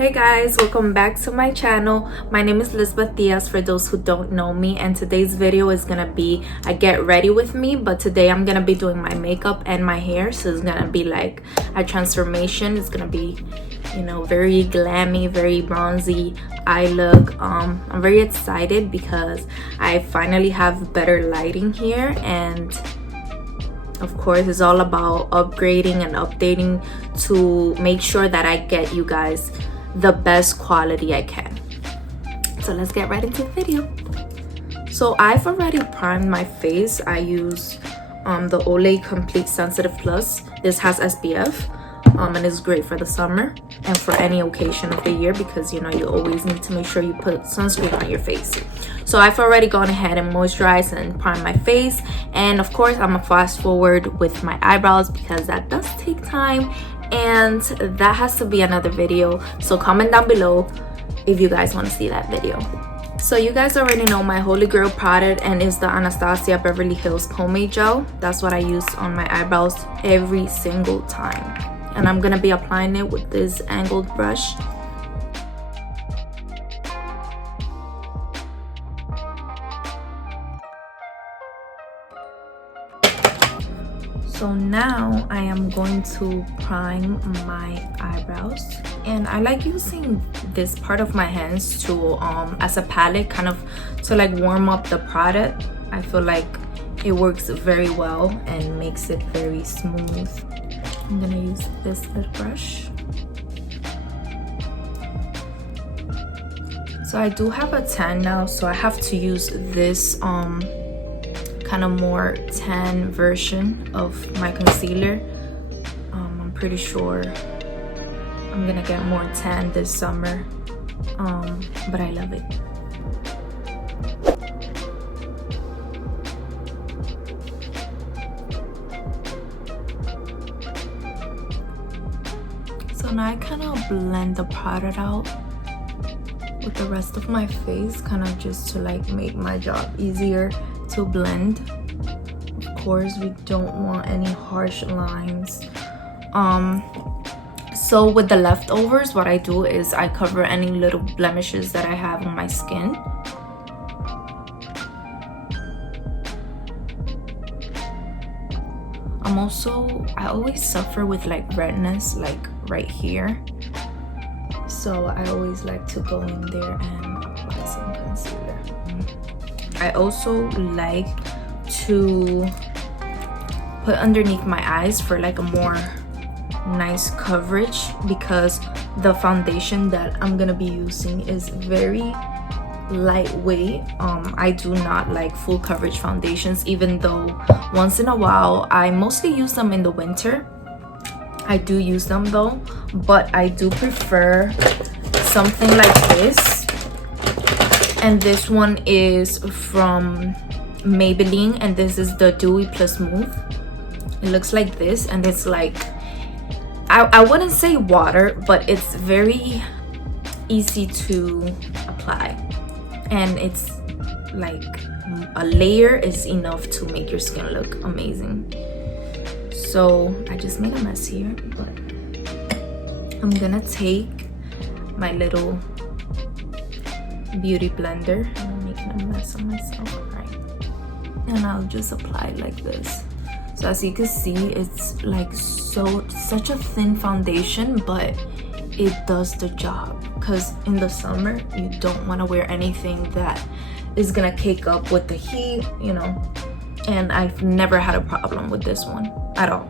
Hey guys, welcome back to my channel. My name is Lizzy for those who don't know me, and today's video is gonna be a get ready with me. But today I'm gonna be doing my makeup and my hair, so it's gonna be like a transformation. It's gonna be, you know, very glammy, very bronzy eye look. I'm very excited because I finally have better lighting here, and of course it's all about upgrading and updating to make sure that I get you guys the best quality I can. So let's get right into the video. So I've already primed my face. I use the Olay Complete Sensitive Plus. This has SPF and is great for the summer and for any occasion of the year, because you know you always need to make sure you put sunscreen on your face. So I've already gone ahead and moisturized and primed my face, and of course I'm gonna fast forward with my eyebrows because that does take time, and that has to be another video. So comment down below if you guys want to see that video. So you guys already know my holy grail product, and it's the Anastasia Beverly Hills pomade gel. That's what I use on my eyebrows every single time, and I'm gonna be applying it with this angled brush. So now I am going to prime my eyebrows, and I like using this part of my hands to as a palette, kind of to like warm up the product. I feel like it works very well and makes it very smooth. I'm gonna use this little brush. So I do have a tan now, so I have to use this kind of more tan version of my concealer. I'm pretty sure I'm gonna get more tan this summer, but I love it. So now I kind of blend the product out with the rest of my face, kind of just to like make my job easier to blend. Of course we don't want any harsh lines. So with the leftovers, what I do is I cover any little blemishes that I have on my skin. I always suffer with like redness like right here, so I always like to go in there and apply some concealer. I also like to put underneath my eyes for like a more nice coverage, because the foundation that I'm gonna be using is very lightweight. I do not like full coverage foundations, even though once in a while I mostly use them in the winter. I do use them though, but I do prefer something like this. And this one is from Maybelline, and this is the Dewy Plus Move. It looks like this, and it's like, I wouldn't say water, but it's very easy to apply, and it's like a layer is enough to make your skin look amazing. So I just made a mess here, but I'm gonna take my little beauty blender. I'm making a mess of myself, right? And I'll just apply it like this. So as you can see, it's like such a thin foundation, but it does the job, because in the summer you don't want to wear anything that is gonna cake up with the heat, you know. And I've never had a problem with this one at all.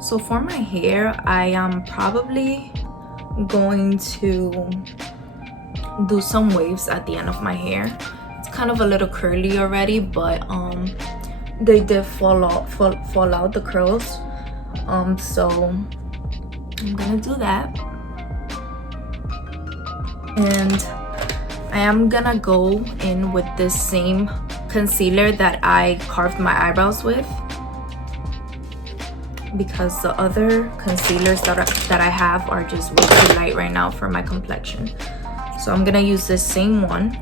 So for my hair, I am probably going to do some waves at the end of my hair. It's kind of a little curly already, but they did fall out the curls. So I'm gonna do that, and I am gonna go in with this same concealer that I carved my eyebrows with, because the other concealers that I have are just way too light right now for my complexion. So I'm gonna use this same one.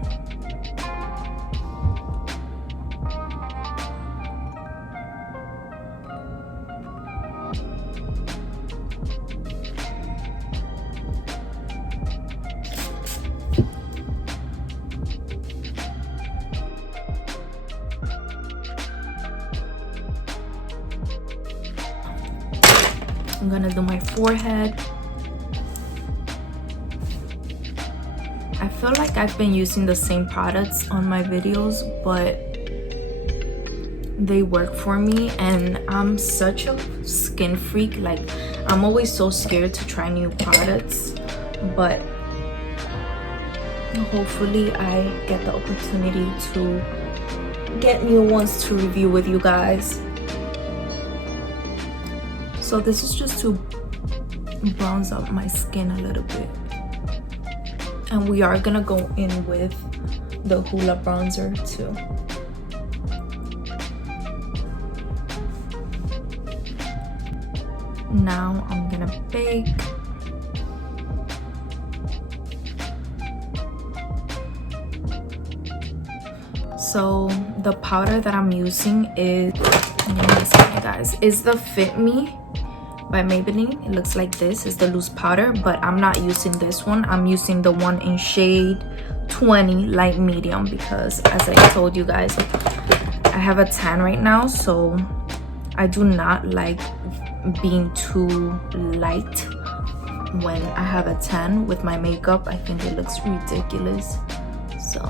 I'm gonna do my forehead. I feel like I've been using the same products on my videos, but they work for me, and I'm such a skin freak. Like, I'm always so scared to try new products, but hopefully I get the opportunity to get new ones to review with you guys. So this is just to bronze up my skin a little bit, and we are gonna go in with the Hoola bronzer too. Now I'm gonna bake. So the powder that I'm using is, guys, is the Fit Me by Maybelline. It looks like this. Is the loose powder, but I'm not using this one. I'm using the one in shade 20 light medium, because as I told you guys, I have a tan right now, so I do not like being too light when I have a tan with my makeup. I think it looks ridiculous. So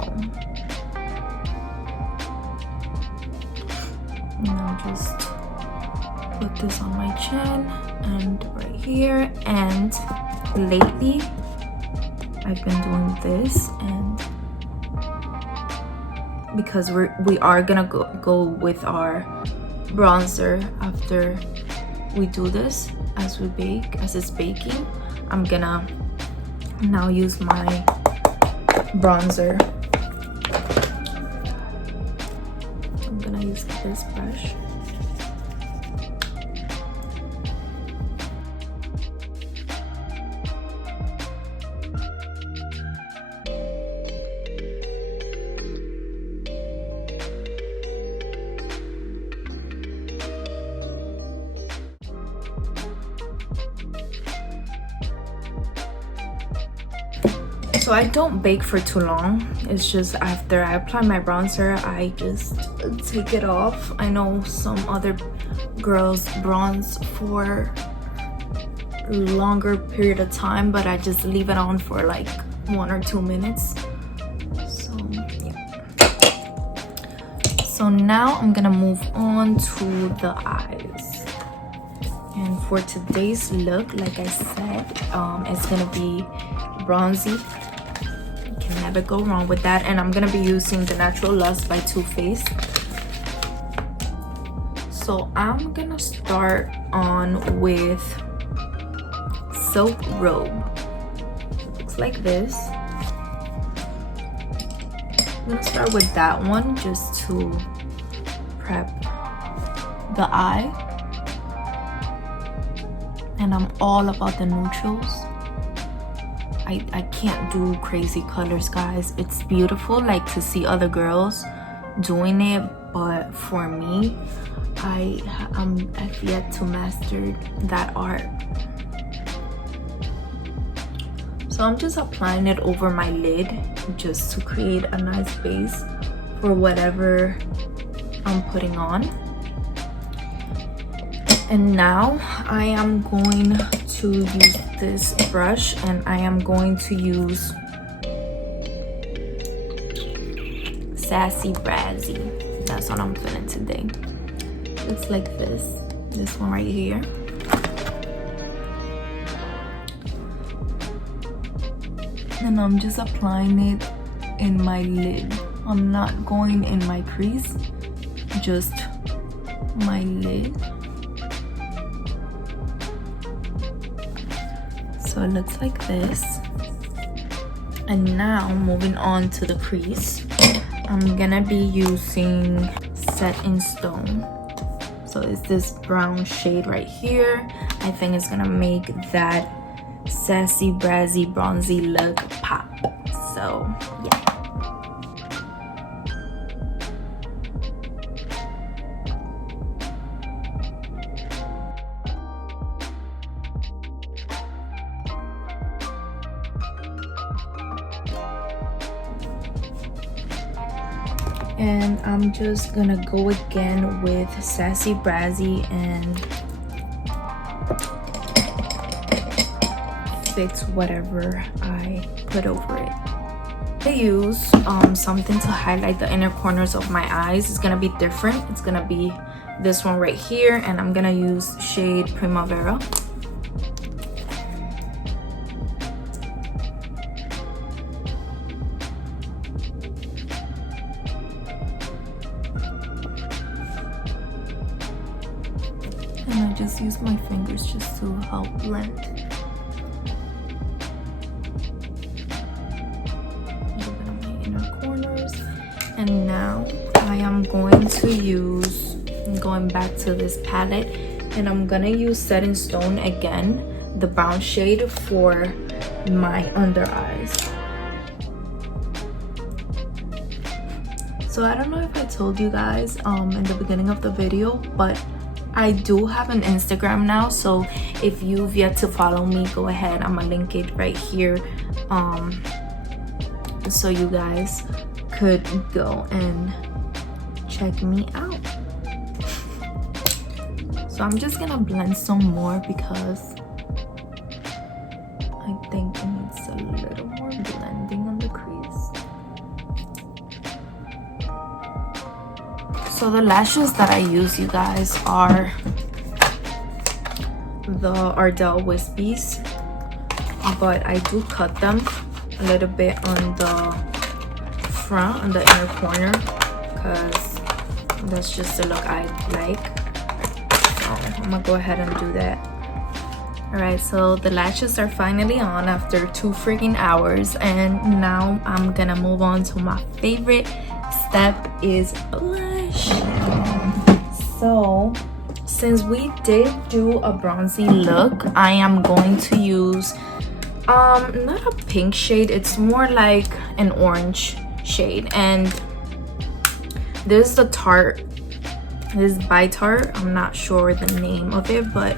now just put this on my chin and right here. And lately I've been doing this, and because we are gonna go with our bronzer after we do this, as it's baking. I'm gonna now use my bronzer. I'm gonna use this brush. So I don't bake for too long. It's just after I apply my bronzer, I just take it off. I know some other girls bronze for a longer period of time, but I just leave it on for like 1 or 2 minutes. So yeah. So now I'm gonna move on to the eyes. And for today's look, like I said, it's gonna be bronzy. Can never go wrong with that. And I'm gonna be using the Natural Lust by Too Faced. So I'm gonna start on with Silk Robe. Looks like this. I'm gonna start with that one just to prep the eye. And I'm all about the neutrals. I can't do crazy colors, guys. It's beautiful, like, to see other girls doing it, but for me, I've yet to master that art. So I'm just applying it over my lid just to create a nice base for whatever I'm putting on. And now I am going to use this brush, and I am going to use Sassy Brazzy. That's what I'm feeling today. Looks like this one right here. And I'm just applying it in my lid. I'm not going in my crease, just my lid. So it looks like this. And now moving on to the crease, I'm gonna be using Set in Stone. So it's this brown shade right here. I think it's gonna make that sassy, brazzy, bronzy look pop. So yeah. And I'm just gonna go again with Sassy Brazzy and fits whatever I put over it. I use something to highlight the inner corners of my eyes. It's gonna be different. It's gonna be this one right here, and I'm gonna use shade Primavera. And I just use my fingers just to help blend. A little bit of my inner corners. And now I am going to use, going back to this palette, and I'm gonna use Set in Stone again, the brown shade, for my under eyes. So I don't know if I told you guys in the beginning of the video, but I do have an Instagram now, so if you've yet to follow me, go ahead. I'm gonna link it right here, so you guys could go and check me out. So I'm just gonna blend some more because I think it needs a little more blending on the crease. So the lashes that I use, you guys, are the Ariel wispies, but I do cut them a little bit on the front, on the inner corner, because that's just the look I like. So I'm gonna go ahead and do that. Alright, so the lashes are finally on after 2 freaking hours, and now I'm gonna move on to my favorite step, is blush. So since we did do a bronzy look, I am going to use not a pink shade, it's more like an orange shade, and this is the Tarte, this is by Tarte. I'm not sure the name of it, but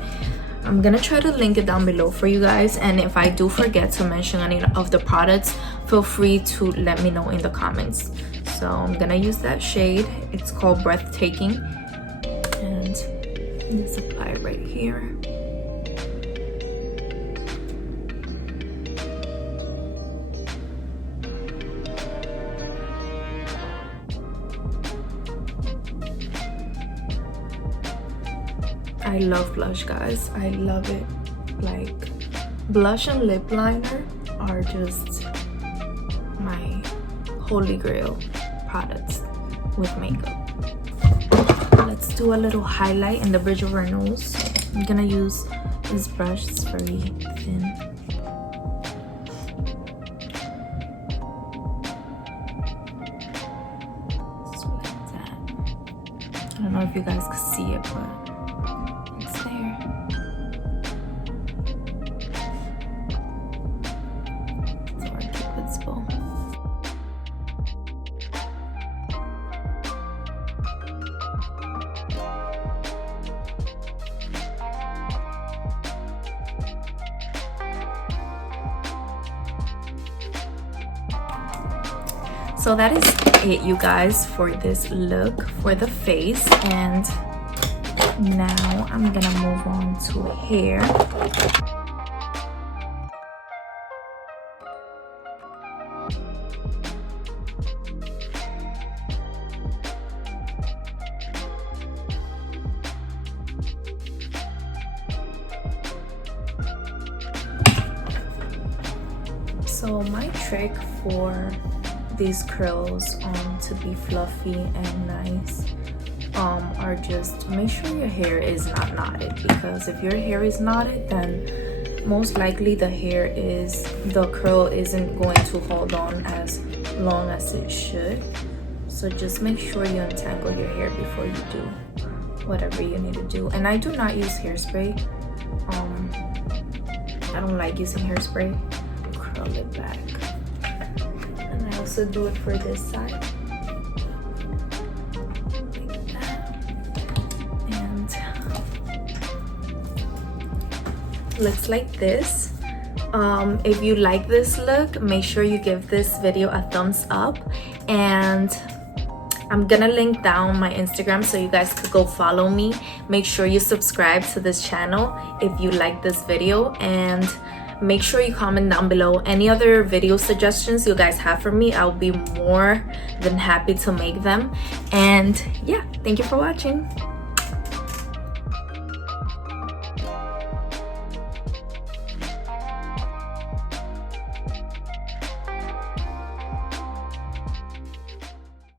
I'm gonna try to link it down below for you guys, and if I do forget to mention any of the products, feel free to let me know in the comments. So I'm gonna use that shade. It's called Breathtaking, and let's apply it right here. I love blush, guys. I love it. Like, blush and lip liner are just my holy grail products with makeup. Let's do a little highlight in the bridge of our nose. I'm gonna use this brush, it's very thin. Just like that. I don't know if you guys can see it, but it's there. It's our Cupid's bow. So that is it, you guys, for this look for the face, and now I'm gonna move on to hair. So my trick for these curls to be fluffy and nice are just make sure your hair is not knotted, because if your hair is knotted, then most likely the curl isn't going to hold on as long as it should. So just make sure you untangle your hair before you do whatever you need to do. And I do not use hairspray. I don't like using hairspray. Curl it back. And I also do it for this side, like that. And looks like this. If you like this look, make sure you give this video a thumbs up, and I'm gonna link down my Instagram so you guys could go follow me. Make sure you subscribe to this channel if you like this video, and Make sure you comment down below any other video suggestions you guys have for me. I'll be more than happy to make them. And yeah, thank you for watching.